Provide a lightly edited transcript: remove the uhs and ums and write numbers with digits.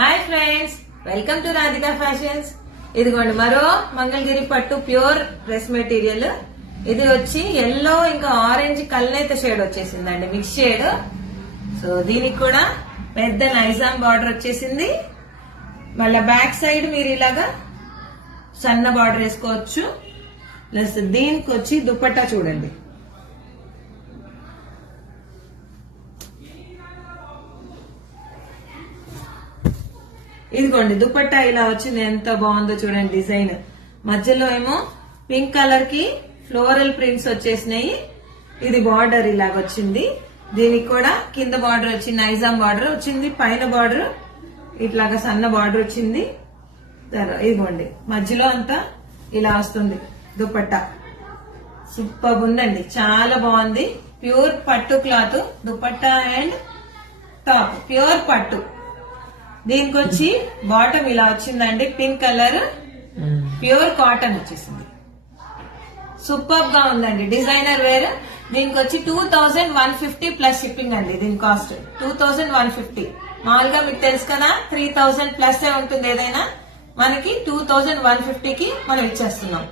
Hi friends, welcome to Radhika fashions. ఇదిగోండి మరో మంగళగిరి పట్టు ప్యూర్ డ్రెస్ మెటీరియల్. ఇది వచ్చి ఎల్లో ఇంకా ఆరెంజ్ కల్నేత షేడ్ వచ్చేసిందండి, మిక్స్ షేడ్. సో దీనికి కూడా పెద్ద నైజాం బార్డర్ వచ్చేసింది. మళ్ళా బ్యాక్ సైడ్ మీరు ఇలాగా సన్న బార్డర్ వేసుకోవచ్చు. ప్లస్ దీనికి వచ్చి దుపట్టా చూడండి, ఇదిగోండి దుపట్టా ఇలా వచ్చింది, ఎంత బాగుందో చూడండి. డిజైన్ మధ్యలో ఏమో పింక్ కలర్ కి ఫ్లోరల్ ప్రింట్స్ వచ్చేసినాయి. ఇది బార్డర్ ఇలాగ వచ్చింది. దీనికి కూడా కింద బార్డర్ వచ్చి నైజాం బార్డర్ వచ్చింది, పైన బార్డర్ ఇట్లాగా సన్న బార్డర్ వచ్చింది. ఇదిగోండి మధ్యలో అంతా ఇలా వస్తుంది దుపట్టా. సూపర్ ఉందండి, చాలా బాగుంది. ప్యూర్ పట్టు cloth dupatta and top pure పట్టు. దీనికి వచ్చి బాటమ్ ఇలా వచ్చిందండి, పింక్ కలర్ ప్యూర్ కాటన్ వచ్చేసింది. సూపర్ గా ఉందండి, డిజైనర్ వేర్. దీనికి వచ్చి 2150 ప్లస్ షిప్పింగ్ అండి. దీని కాస్ట్ 2150. మామూలుగా మీకు తెలుసు కదా 3000 ప్లస్ ఉంటుంది ఏదైనా. మనకి 2150కి మనం ఇచ్చేస్తున్నాం.